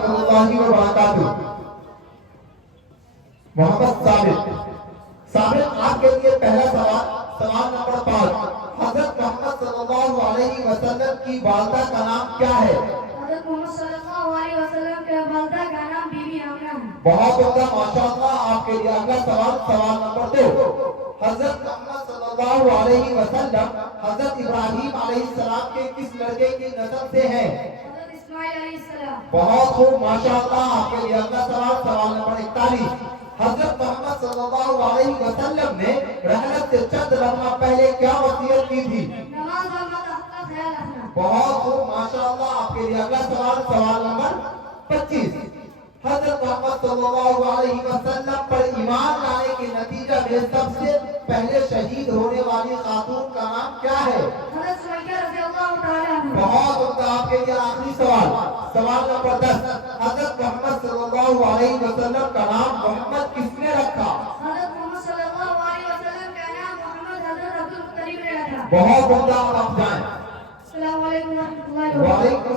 रहमतुल्लाहि व बरकातुहू। मोहम्मद साबित आपके लिए पहला सवाल, सवाल नंबर 5, हजरत मोहम्मद सल्लल्लाहु अलैहि वसल्लम की वालिदा का नाम क्या है? हज़रत मोहम्मद सल्लल्लाहु अलैहि वसल्लम के वालिदा का नाम बीबी आमिना है। बहुत अच्छा, माशाअल्लाह। आपके लिए अगला सवाल, सवाल नंबर 2, हजरत मोहम्मद सल्लल्लाहु अलैहि वसल्लम हजरत इब्राहीम अलैहिस्सलाम के किस लड़के की नस्ल से हैं? हज़रत इस्माइल अलैहिस्सलाम। बहुत खूब, माशाअल्लाह। आपके लिए अगला सवाल, सवाल नंबर 41, हजरत मोहम्मद सल्लल्लाहु अलैहि वसल्लम ने रहलत से चंद लम्हा पहले क्या वसीयत की थी? नमाज और मदद का ख्याल रखना। बहुत खूब, माशाअल्लाह। आपके लिए अगला सवाल, सवाल नंबर 25, हजरत मोहम्मद सल्लल्लाहु अलैहि वसल्लम पर ईमान लाने के नतीजा में सबसे पहले शहीद होने वाली खातून का नाम क्या है? हज़रत सुमैया रज़ियल्लाहु तआला अन्हा। बहुत उम्दा। आपके लिए आखिरी सवाल, सवाल नंबर 10, हजरत मोहम्मद सल्लल्लाहु अलैहि वसल्लम का नाम मोहम्मद किसने रखा? हज़रत मोहम्मद सल्लल्लाहु अलैहि वसल्लम का नाम मोहम्मद हज़रत अब्दुल मुत्तलिब ने रखा। बहुत उम्दा। आप जाएं। अस्सलामु अलैकुम व रहमतुल्लाहि व बरकातुहू। वालेकुम